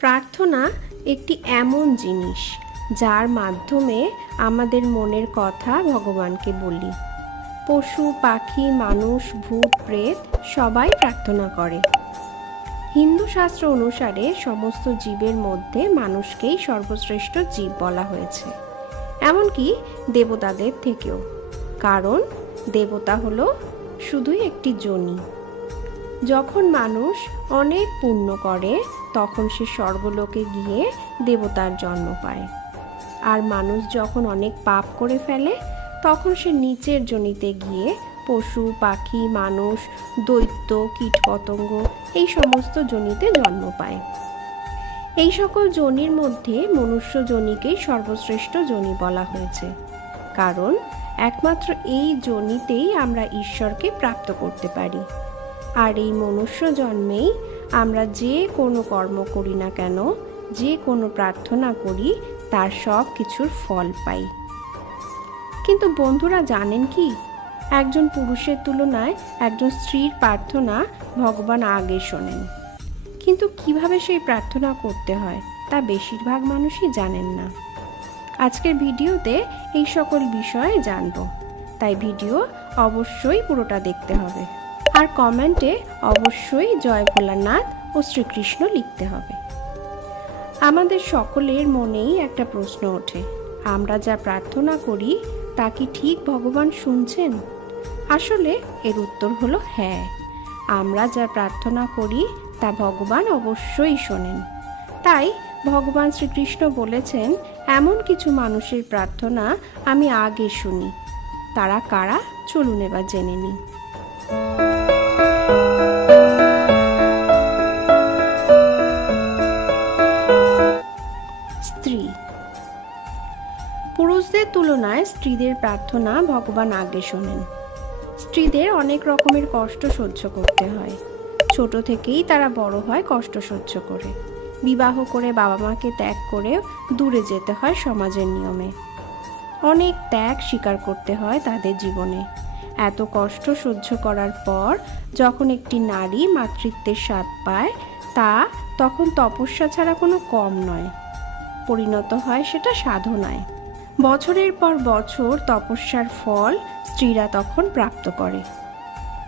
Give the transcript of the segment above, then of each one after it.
প্রার্থনা একটি এমন জিনিস যার মাধ্যমে আমাদের মনের কথা ভগবানকে বলি। পশু, পাখি, মানুষ, ভূত, প্রেত সবাই প্রার্থনা করে। হিন্দু শাস্ত্র অনুসারে সমস্ত জীবের মধ্যে মানুষকেই সর্বশ্রেষ্ঠ জীব বলা হয়েছে। এমনকি দেবতাদের থেকেও। কারণ দেবতা হলো শুধুই একটি জনি। যখন মানুষ অনেক পুণ্য করে, তখন সে স্বর্গলোকে গিয়ে দেবতার জন্ম পায়। আর মানুষ যখন অনেক পাপ করে ফেলে, তখন সে নিচের জনিতে গিয়ে পশু, পাখি, মানুষ, দৈত্য, কীটপতঙ্গ এই সমস্ত জনিতে জন্ম পায়। এই সকল জনির মধ্যে মনুষ্য জনিকেই সর্বশ্রেষ্ঠ জনি বলা হয়েছে। কারণ একমাত্র এই জনিতেই আমরা ঈশ্বরকে প্রাপ্ত করতে পারি। আর এই মনুষ্য জন্মেই আমরা যে কোনো কর্ম করি না কেন, যে কোনো প্রার্থনা করি, তার সব কিছুর ফল পাই। কিন্তু বন্ধুরা জানেন কি? একজন পুরুষের তুলনায় একজন স্ত্রীর প্রার্থনা ভগবান আগে শোনেন। কিন্তু কীভাবে সেই প্রার্থনা করতে হয়, তা বেশিরভাগ মানুষই জানেন না। আজকের ভিডিওতে এই সকল বিষয়ে জানব। তাই ভিডিও অবশ্যই পুরোটা দেখতে হবে। আর কমেন্টে অবশ্যই জয় ভোলানাথ ও শ্রীকৃষ্ণ লিখতে হবে। আমাদের সকলের মনেই একটা প্রশ্ন ওঠে, আমরা যা প্রার্থনা করি, তা কি ঠিক ভগবান শুনছেন? আসলে এর উত্তর হলো হ্যাঁ। আমরা যা প্রার্থনা করি, তা ভগবান অবশ্যই শোনেন। তাই ভগবান শ্রীকৃষ্ণ বলেছেন, এমন কিছু মানুষের প্রার্থনা আমি আগে শুনি। তারা কারা? চলুন এবার জেনে নিই। তুলনায় স্ত্রীদের প্রার্থনা ভগবান আগে শোনেন। স্ত্রীদের অনেক রকমের কষ্ট সহ্য করতে হয়। ছোট থেকেই তারা বড় হয় কষ্ট সহ্য করে। বিবাহ করে বাবা মাকে ত্যাগ করে দূরে যেতে হয় সমাজের নিয়মে। অনেক ত্যাগ স্বীকার করতে হয় তাদের জীবনে। এত কষ্ট সহ্য করার পর যখন একটি নারী মাতৃত্বের স্বাদ পায়, তা তখন তপস্যা ছাড়া কোনো কম নয়। পরিণত হয় সেটা সাধনায়। বছরের পর বছর তপস্যার ফল স্ত্রীরা তখন প্রাপ্ত করে।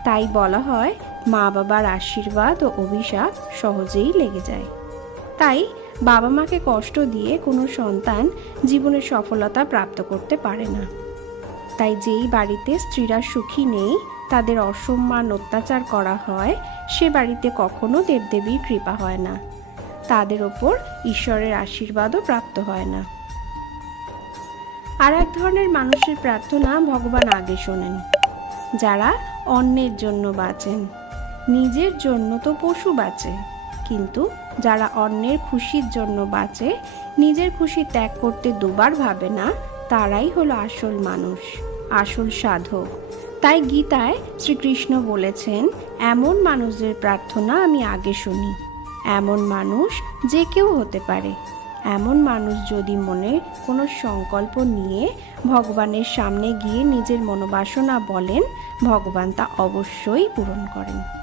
তাই বলা হয় মা বাবার আশীর্বাদ ও অভিশাপ সহজেই লেগে যায়। তাই বাবা মাকে কষ্ট দিয়ে কোনো সন্তান জীবনে সফলতা প্রাপ্ত করতে পারে না। তাই যেই বাড়িতে স্ত্রীরা সুখী নেই, তাদের অসম্মান অত্যাচার করা হয়, সে বাড়িতে কখনো দেবদেবীর কৃপা হয় না। তাদের ওপর ঈশ্বরের আশীর্বাদও প্রাপ্ত হয় না। আর এক ধরনের মানুষের প্রার্থনা ভগবান আগে শোনেন, যারা অন্যের জন্য বাঁচেন। নিজের জন্য তো পশু বাঁচে, কিন্তু যারা অন্যের খুশির জন্য বাঁচে, নিজের খুশি ত্যাগ করতে দুবার ভাবে না, তারাই হলো আসল মানুষ, আসল সাধক। তাই গীতায় শ্রীকৃষ্ণ বলেছেন, এমন মানুষদের প্রার্থনা আমি আগে শুনি, এমন মানুষ যে কেউ হতে পারে। এমন মানুষ যদি মনে কোনো সংকল্প নিয়ে ভগবানের সামনে গিয়ে নিজের মনোবাসনা বলেন, ভগবান তা অবশ্যই পূরণ করেন।